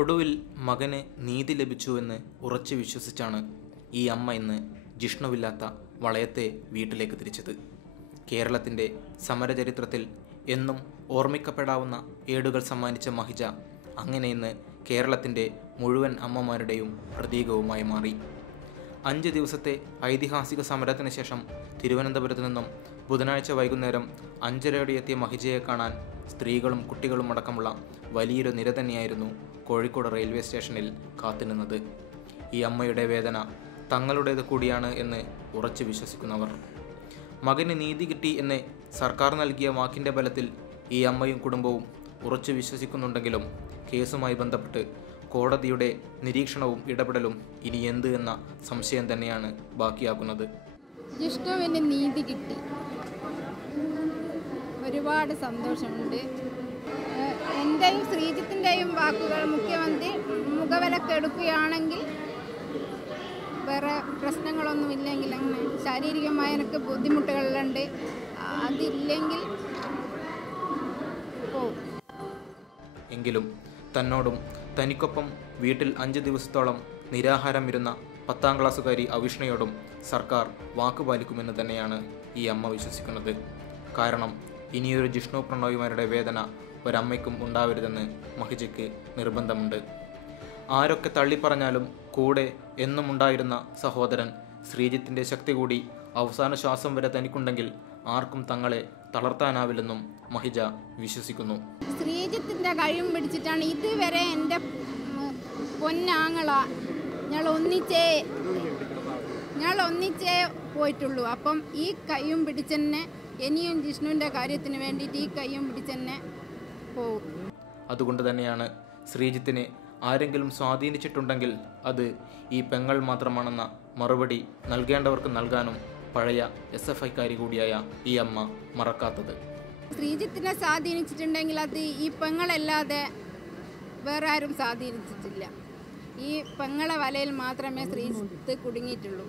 ഒടുവിൽ മകന് നീതി ലഭിച്ചുവെന്ന് ഉറച്ചു വിശ്വസിച്ചാണ് ഈ അമ്മ ഇന്ന് ജിഷ്ണുവില്ലാത്ത വളയത്തെ വീട്ടിലേക്ക് തിരിച്ചത്. കേരളത്തിൻ്റെ സമരചരിത്രത്തിൽ എന്നും ഓർമ്മിക്കപ്പെടാവുന്ന ഏടുകൾ സമ്മാനിച്ച മഹിജ അങ്ങനെ ഇന്ന് കേരളത്തിൻ്റെ മുഴുവൻ അമ്മമാരുടെയും പ്രതീകവുമായി മാറി. 5 ദിവസത്തെ ഐതിഹാസിക സമരത്തിന് ശേഷം തിരുവനന്തപുരത്ത് നിന്നും ബുധനാഴ്ച വൈകുന്നേരം 5:30 എത്തിയ മഹിജയെ കാണാൻ സ്ത്രീകളും കുട്ടികളും അടക്കമുള്ള വലിയൊരു നിര തന്നെയായിരുന്നു കോഴിക്കോട് റെയിൽവേ സ്റ്റേഷനിൽ കാത്തുനിന്നത്. ഈ അമ്മയുടെ വേദന തങ്ങളുടേത് കൂടിയാണ് എന്ന് ഉറച്ചു വിശ്വസിക്കുന്നവർ. മകന് നീതി കിട്ടി എന്ന് സർക്കാർ നൽകിയ വാക്കിൻ്റെ ബലത്തിൽ ഈ അമ്മയും കുടുംബവും ഉറച്ചു വിശ്വസിക്കുന്നുണ്ടെങ്കിലും കേസുമായി ബന്ധപ്പെട്ട് കോടതിയുടെ നിരീക്ഷണവും ഇടപെടലും ഇനി എന്ത് എന്ന സംശയം തന്നെയാണ് ബാക്കിയാക്കുന്നത്. ജിഷ്ണുവിന് നീതി കിട്ടി, ഒരുപാട് സന്തോഷമുണ്ട്. എൻ്റെയും ശ്രീജിത്തിൻ്റെയും വാക്കുകൾ മുഖ്യമന്ത്രി മുഖവിലക്കെടുക്കുകയാണെങ്കിൽ വേറെ പ്രശ്നങ്ങളൊന്നുമില്ലെങ്കിൽ, അങ്ങനെ ശാരീരികമായ എനിക്ക് ബുദ്ധിമുട്ടുകളുണ്ട്, അതില്ലെങ്കിൽ പോവും. എങ്കിലും തന്നോടും തനിക്കൊപ്പം വീട്ടിൽ 5 ദിവസത്തോളം നിരാഹാരം ഇരുന്ന 10ാം ക്ലാസ്സുകാരി അവിഷ്ണയോടും സർക്കാർ വാക്കുപാലിക്കുമെന്ന് തന്നെയാണ് ഈ അമ്മ വിശ്വസിക്കുന്നത്. കാരണം ഇനിയൊരു ജിഷ്ണു പ്രണോയിമാരുടെ വേദന ഒരമ്മയ്ക്കും ഉണ്ടാവരുതെന്ന് മഹിജയ്ക്ക് നിർബന്ധമുണ്ട്. ആരൊക്കെ തള്ളിപ്പറഞ്ഞാലും കൂടെ എന്നും ഉണ്ടായിരുന്ന സഹോദരൻ ശ്രീജിത്തിൻ്റെ ശക്തി കൂടി അവസാന ശ്വാസം വരെ തനിക്കുണ്ടെങ്കിൽ ആർക്കും തങ്ങളെ തളർത്താനാവില്ലെന്നും മഹിജ വിശ്വസിക്കുന്നു. ശ്രീജിത്തിൻ്റെ കഴിവും പിടിച്ചിട്ടാണ് ഇതുവരെ എൻ്റെ പൊന്നാങ്ങള ഞങ്ങൾ ഒന്നിച്ചേ പോയിട്ടുള്ളൂ. അപ്പം ഈ കൈയും പിടിച്ചെന്നെ ഇനിയും ജിഷ്ണുവിൻ്റെ കാര്യത്തിന് വേണ്ടിയിട്ട് ഈ കൈയും പിടിച്ചെന്നെ പോകും. അതുകൊണ്ട് തന്നെയാണ് ശ്രീജിത്തിനെ ആരെങ്കിലും സ്വാധീനിച്ചിട്ടുണ്ടെങ്കിൽ അത് ഈ പെങ്ങൾ മാത്രമാണെന്ന മറുപടി നൽകേണ്ടവർക്ക് നൽകാനും പഴയ SFIക്കാരി കൂടിയായ ഈ അമ്മ മറക്കാത്തത്. ശ്രീജിത്തിനെ സ്വാധീനിച്ചിട്ടുണ്ടെങ്കിൽ അത് ഈ പെങ്ങളല്ലാതെ വേറെ ആരും സ്വാധീനിച്ചിട്ടില്ല. ഈ പെങ്ങളെ വലയിൽ മാത്രമേ ശ്രീജിത്ത് കുടുങ്ങിയിട്ടുള്ളൂ.